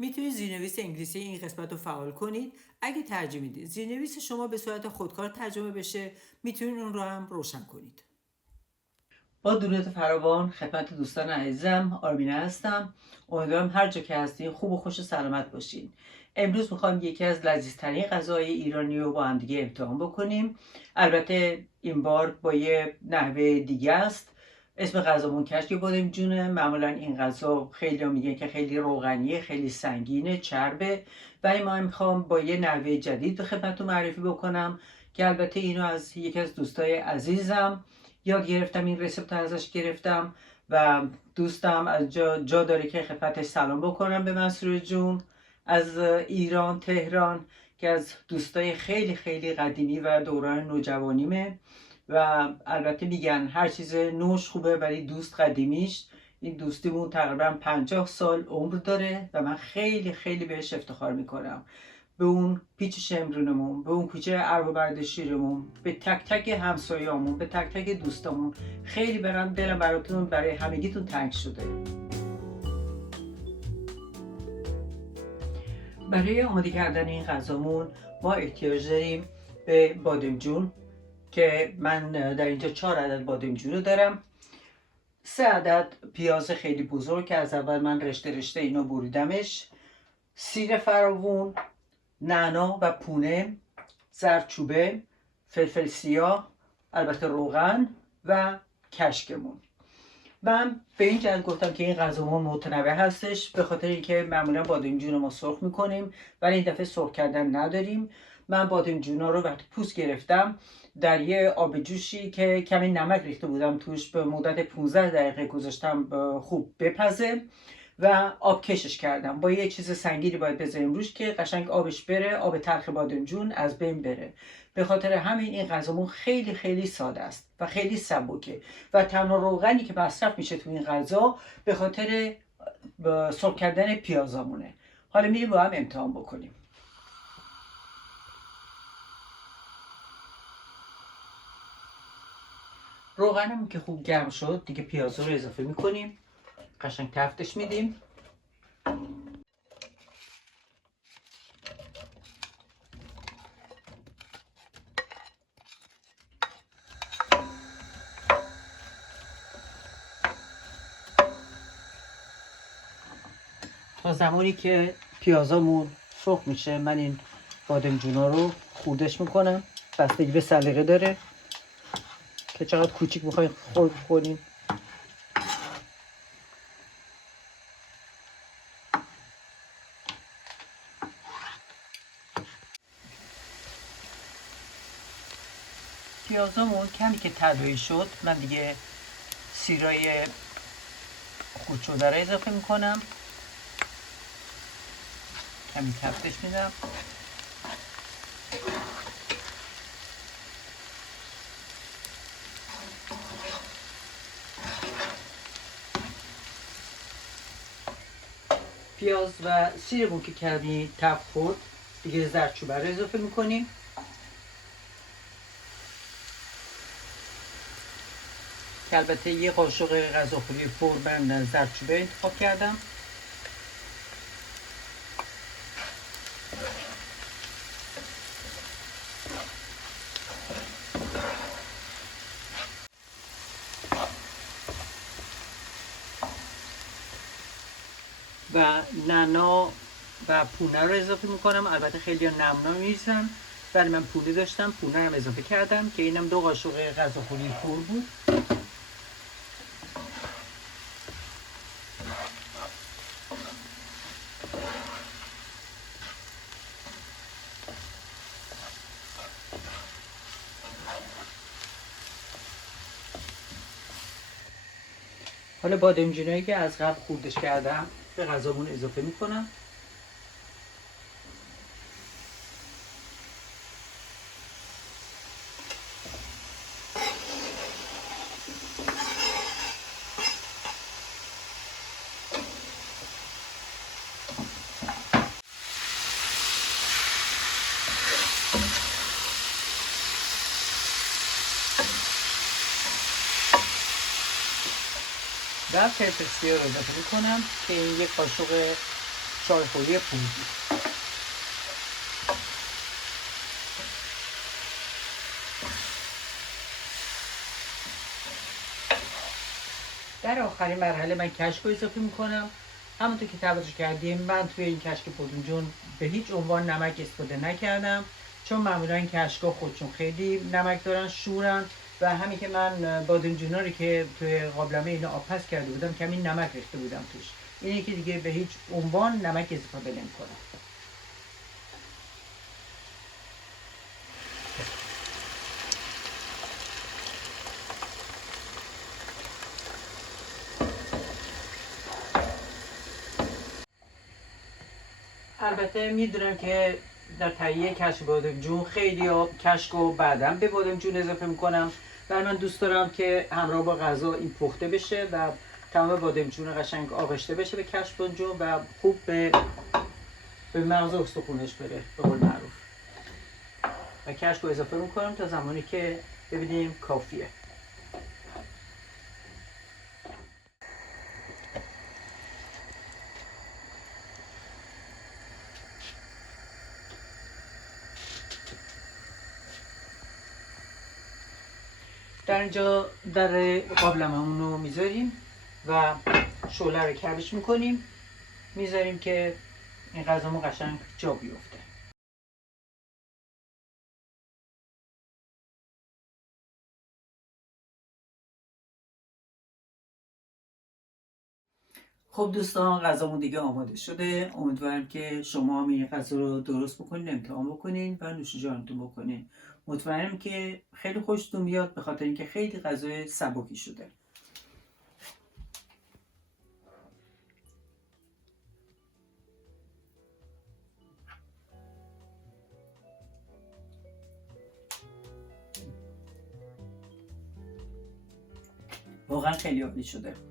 میتونید زیرنویس انگلیسی این قسمت رو فعال کنید. اگه ترجمه میدید زیرنویس شما به صورت خودکار ترجمه بشه، میتونید اون رو هم روشن کنید. با درود فراوان خدمت دوستان عزیزم، آرمینه هستم. امیدوارم هر جا که هستین خوب و خوش و سلامت باشین. امروز میخوایم یکی از لذیذترین غذاهای ایرانی رو با هم دیگه امتحان بکنیم. البته این بار با یه نحوه دیگه است. اسم غذامون کشک بادمجونه. معمولا این غذا خیلی میگن که خیلی روغنیه، خیلی سنگینه، چربه، ولی من میخوام با یه نحوه جدید به خدمتتون معرفی بکنم که البته اینو از یکی از دوستای عزیزم یاد گرفتم، این رسپت ازش گرفتم و دوستم از جا داره که خدمتش سلام بکنم به منصور جون از ایران تهران که از دوستای خیلی خیلی قدیمی و دوران نوجوانیمه و البته میگن هر چیز نوش خوبه ولی دوست قدیمیش. این دوستیمون تقریبا 50 سال عمر داره و من خیلی خیلی بهش افتخار میکنم. به اون پیچ شمرونمون، به اون کوچه ارباب شیرمون، به تک تک همسایه‌مون، به تک تک دوستامون خیلی دلم براتون، برای همگیتون تنگ شده. برای آماده کردن این غذامون ما احتیاج داریم به بادمجون که من در اینجا 4 عدد بادمجون رو دارم، 3 عدد پیاز خیلی بزرگ که از اول من رشته رشته اینو بریدمش، سیر فراوون، نعنا و پونه، زردچوبه، فلفل سیاه، البته روغن و کشکمون. من به این جهت گفتم که این غذامون متنوع هستش، به خاطر اینکه معمولا بادمجون ما سرخ میکنیم ولی این دفعه سرخ کردن نداریم. من بادمجونا رو وقتی پوست گرفتم در یه آب جوشی که کمی نمک ریخته بودم توش به مدت 15 دقیقه گذاشتم خوب بپزه و آب کشش کردم. با یه چیز سنگینی باید بذاریم روش که قشنگ آبش بره، آب تلخ بادمجون از بین بره. به خاطر همین این غذامون خیلی خیلی ساده است و خیلی سبکه و تنها روغنی که مصرف میشه تو این غذا به خاطر سرخ کردن پیازامونه. حالا میریم با هم امتحان بکنیم. روغنمون که خوب گرم شد دیگه پیازا رو اضافه میکنیم، قشنگ تفتش میدیم. تا زمانی که پیازامون سرخ میشه من این بادمجونا رو خوردش میکنم. بستگی به سلیقه داره که چقدر کوچیک میخواین خرد کنین. پیازامون کمی که طلایی شد من دیگه سیرای خرد شده رو اضافه میکنم، کمی تفتش میدم. پیاز و سیرمون که کمی تفت خورد دیگه زردچوبه رو اضافه میکنیم. که البته یه قاشق غذاخوری پر من زردچوبه انتخاب کردم. و نعنا و پونه رو اضافه میکنم. البته خیلی نعنا میریزن ولی من پونه داشتم، پونه رو اضافه کردم که اینم 2 قاشق غذاخوری پر بود. حالا بادمجونایی که از قبل خوردش کردم به غذامون اضافه میکنم. و فلفل سیاه رو اضافه میکنم که این 1 قاشق چایخوری پودری. در آخرین مرحله من کشک رو اضافه میکنم. همونطور که توجه کردیم من توی این کشک بادمجون به هیچ عنوان نمک استفاده نکردم، چون معمولا این کشک‌ها خودشون خیلی نمک دارن، شورن و همین که من بادمجونا رو که توی قابلمه اینا آب پس کرده بودم کمی نمک ریخته بودم توش. اینه که دیگه به هیچ عنوان نمک استفاده نمی‌کنم. البته میدونم که در تهیه کشک بادمجون خیلی کشک رو بعداً به بادمجون اضافه میکنم و من دوست دارم که همراه با غذا این پخته بشه و تمام بادمجون قشنگ آغشته بشه به کشک بادمجون و خوب به مغز استخونش بره به قول معروف. و کشک رو اضافه میکنم تا زمانی که ببینیم کافیه. در اینجا در قابلمه‌مون رو میذاریم و شعله رو کبش میکنیم، میذاریم که این غذامون قشنگ جا بیفته. خب دوستان، غذامون دیگه آماده شده. امیدوارم که شما هم این غذا رو درست بکنین، امتحان بکنین و نوش جانتون بکنین. مطمئنم که خیلی خوشتون میاد به خاطر اینکه خیلی غذای سبکی شده. واقعا خیلی عالی شده.